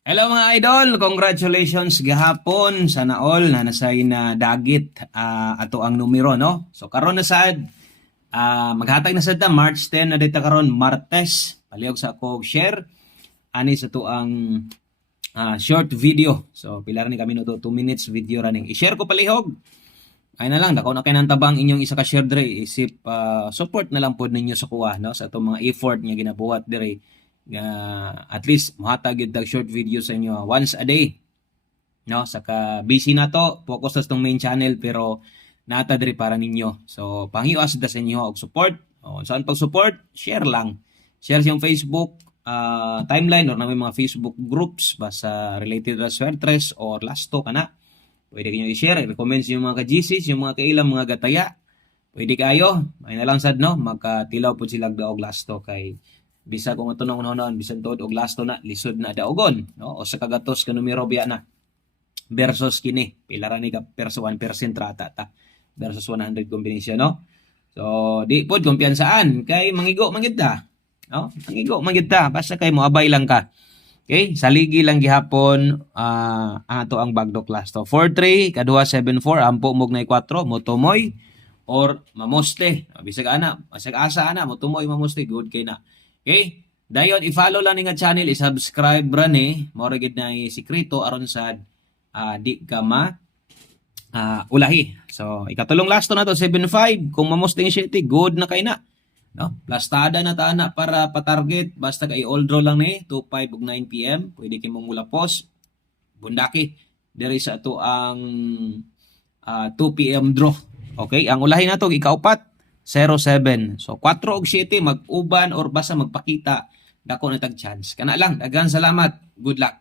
Hello mga idol, congratulations gahapon sana all na nasay na dagit ato ang numero no. So karon na sad maghatag na sad ta March 10 na dita karon Martes. Palihog sa ako share ani sa to ang short video. So pila ra ni kami no to 2 minutes video ra ning i-share ko palihog. Ay na lang dako na kay nang tabang inyong isa ka share dire isip support na lang pod ninyo sa kuha no sa atong mga effort nga ginabuhat dire at least mahatag yung short video sa inyo once a day no saka busy na to focus sa tong main channel pero nata diri para ninyo so panghiwas da sa inyo og support saan pag support share lang share sa Facebook timeline or na may mga Facebook groups basta related sa Swertres or Lasto kana pwede kayo i-share i-recommend sa mga ka-GCs yung mga kailang mga gataya pwede kayo ay na lang sad no magkatilaw po sila daog Lasto kay bisa kung matunong noon bisan tuod og lasto na lisod na daogon no o sa kagatos ka numero biya na versus kini pila ra ni ka perso 1% rata ta versus 100 combination no so di pod kumpiyansaan kay mangigo mangid ta no mangigo mangid ta basta kay moabay lang ka okay saligi lang gihapon ato ang bagdok lasto 43 kadua 74 ampo mog nay 4 motomoy or mamoste bisag ana bisag asa ana motumoy mamoste good kay na. Okay? Dayon i-follow lang ni nga channel, i-subscribe ra ni, mao ra gid na sikreto aron sa di ka ma ulahi. So ikatulong last na to 75 kung mamusting 7 good na kay na. No? Plastada na ta na para pa-target basta kay all draw lang ni 25 ug 9 PM, pwede kay mong mula post bundaki diri sa ato ang 2 PM draw. Okay? Ang ulahi na to ikaupat 07. So 4 og 7 mag-uban or basta magpakita dako na tag chance. Kana lang, daghang salamat. Good luck.